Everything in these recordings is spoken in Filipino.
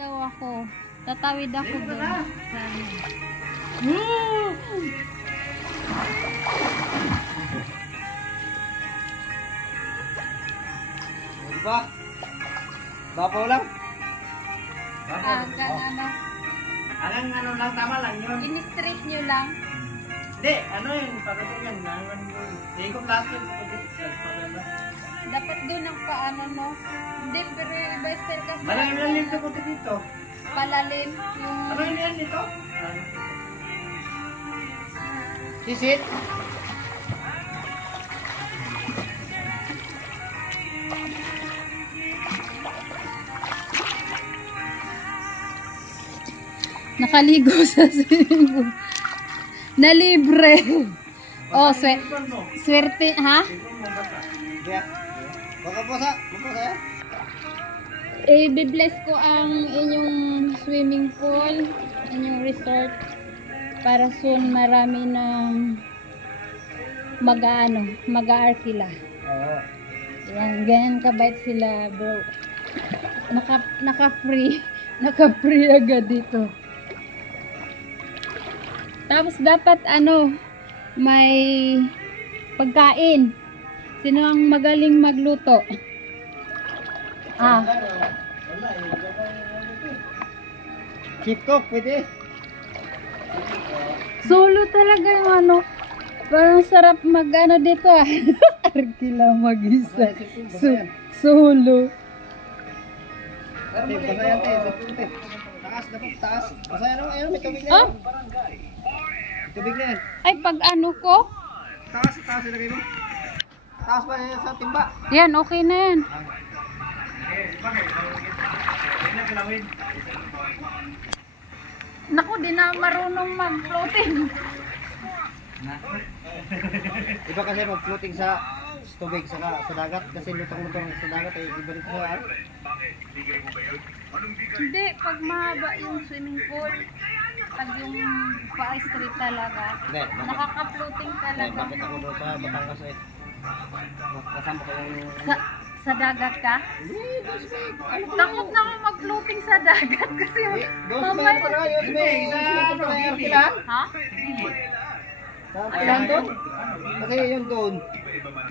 daw ako. Tatawid ako doon. Diba? Bapaw lang? Hanggang ano. Hanggang ano lang, tama lang yun. In-straight nyo lang. Hindi, ano yun, pagdating yan. Ikot lahat yun. Dapat doon ang paano mo. Hindi, pero advisor kasi. Marami lang dito ko dito. Palalim. Yung... Ano yun yan dito? Sisit? Nakaligo sa swimming pool. Na libre. Oh, swerte, ha? Baka po sa? I-bless ko ang inyong swimming pool, inyong resort, para soon marami ng mag-aarkila. Oo. Yan, ganyan kabait sila, bro. Naka-free. Naka-free agad dito. Tapos dapat may pagkain. Sino ang magaling magluto? Keep cook, pwede. Solo talaga yung parang sarap dito Arkila mag-isa. Solo. Basayan tayo. Taas dapat, taas. Basayan naman, ayun, may tubig na yan. Tubig na yan. Ay, pag ko? Taas ilagay mo. Taas pa yan sa timba. Yan, okay na yan. Naku, di na marunong mag-floating. Iba kasi mag-floating sa tubig sa dagat kasi lutang-lutang sa dagat ay iba dito sa Hindi, pag mahaba yung swimming pool, pag yung pa-straight talaga, nakaka-floating talaga. Bakit ako doon sa Batangas eh? Kasama ko yung... Sa dagat ka? Takot na ako mag-floating sa dagat kasi mamaya... Ha? Saan doon? Kasi yung doon.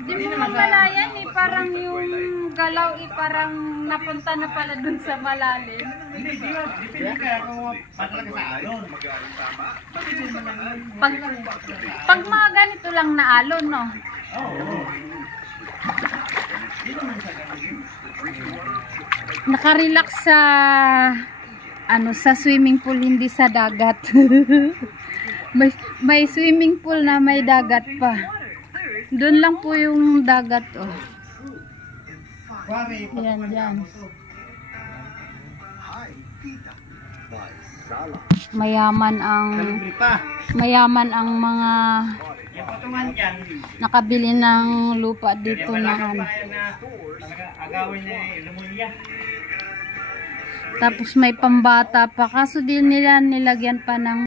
Hindi mo mamalayan parang yung galaw parang napunta na pala dun sa malalim. Hindi kaya kung patalaga sa alon. Pag mga ganito lang na alon, no? Oo. Nakarelax sa swimming pool, hindi sa dagat. may swimming pool na may dagat pa. Doon lang po yung dagat, oh. Yan. Mayaman ang mga nakabili ng lupa dito na agawin na lumulya. Tapos may pambata pa, kaso din nila nilagyan pa ng